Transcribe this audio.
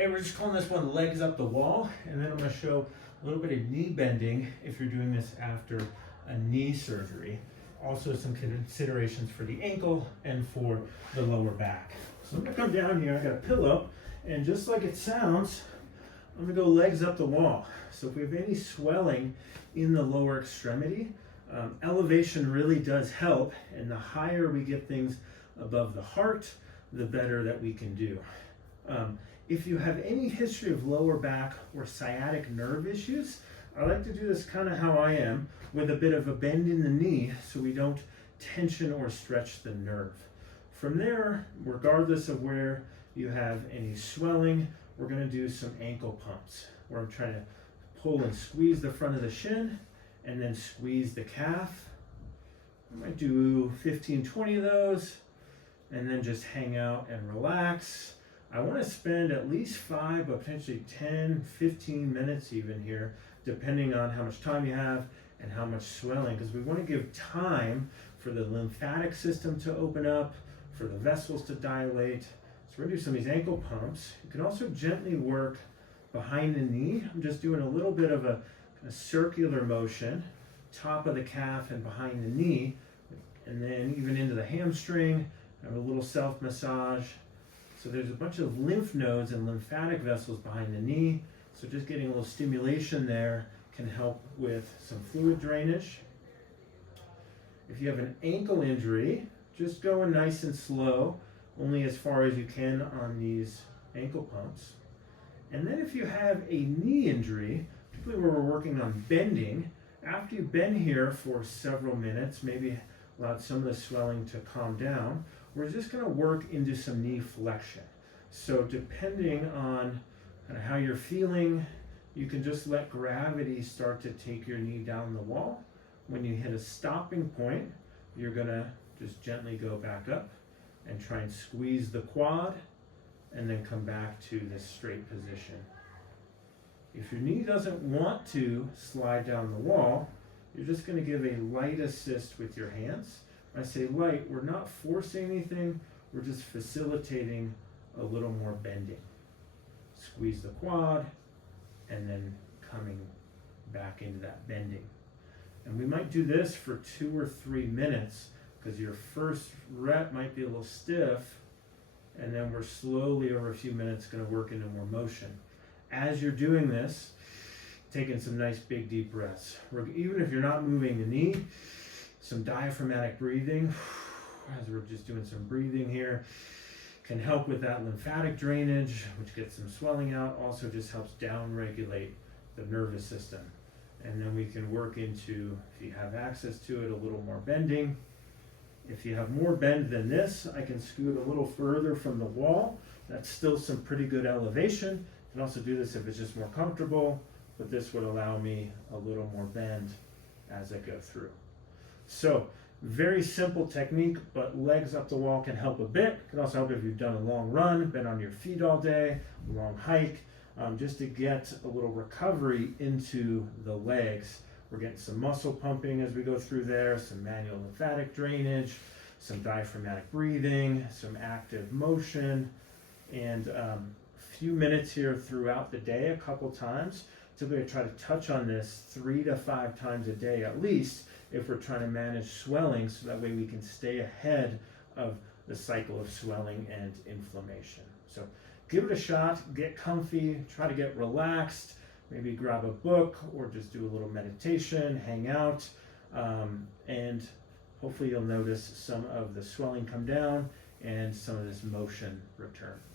Hey, we're just calling this one legs up the wall, and then I'm going to show a little bit of knee bending if you're doing this after a knee surgery. Also some considerations for the ankle and for the lower back. So I'm going to come down here, I got a pillow, and just like it sounds, I'm going to go legs up the wall. So if we have any swelling in the lower extremity, elevation really does help, and the higher we get things above the heart, the better that we can do. If you have any history of lower back or sciatic nerve issues, I like to do this kind of how I am, with a bit of a bend in the knee so we don't tension or stretch the nerve. From there, regardless of where you have any swelling, we're going to do some ankle pumps, where I'm trying to pull and squeeze the front of the shin and then squeeze the calf. I might do 15, 20 of those and then just hang out and relax. I want to spend at least 5, but potentially 10, 15 minutes even here, depending on how much time you have and how much swelling, because we want to give time for the lymphatic system to open up, for the vessels to dilate. So we're going to do some of these ankle pumps. You can also gently work behind the knee. I'm just doing a little bit of a circular motion, top of the calf and behind the knee, and then even into the hamstring. Have a little self massage. So there's a bunch of lymph nodes and lymphatic vessels behind the knee. So just getting a little stimulation there can help with some fluid drainage. If you have an ankle injury, just going nice and slow, only as far as you can on these ankle pumps. And then if you have a knee injury, particularly where we're working on bending, after you bend here for several minutes, maybe allowed some of the swelling to calm down, we're just going to work into some knee flexion. So depending on kind of how you're feeling, you can just let gravity start to take your knee down the wall. When you hit a stopping point, you're going to just gently go back up and try and squeeze the quad and then come back to this straight position. If your knee doesn't want to slide down the wall, you're just going to give a light assist with your hands. When I say light, we're not forcing anything, we're just facilitating a little more bending. Squeeze the quad, and then coming back into that bending. And we might do this for 2 or 3 minutes, because your first rep might be a little stiff, and then we're slowly over a few minutes going to work into more motion. As you're doing this, taking some nice big deep breaths. Even if you're not moving the knee, some diaphragmatic breathing, as we're just doing some breathing here, can help with that lymphatic drainage, which gets some swelling out, also just helps down-regulate the nervous system. And then we can work into, if you have access to it, a little more bending. If you have more bend than this, I can scoot a little further from the wall. That's still some pretty good elevation. You can also do this if it's just more comfortable, but this would allow me a little more bend as I go through. So, very simple technique, but legs up the wall can help a bit. It can also help if you've done a long run, been on your feet all day, a long hike, just to get a little recovery into the legs. We're getting some muscle pumping as we go through there, some manual lymphatic drainage, some diaphragmatic breathing, some active motion, and a few minutes here throughout the day, a couple times. Typically I try to touch on this 3 to 5 times a day at least, if we're trying to manage swelling, so that way we can stay ahead of the cycle of swelling and inflammation. So give it a shot, get comfy, try to get relaxed, maybe grab a book or just do a little meditation, hang out, and hopefully you'll notice some of the swelling come down and some of this motion return.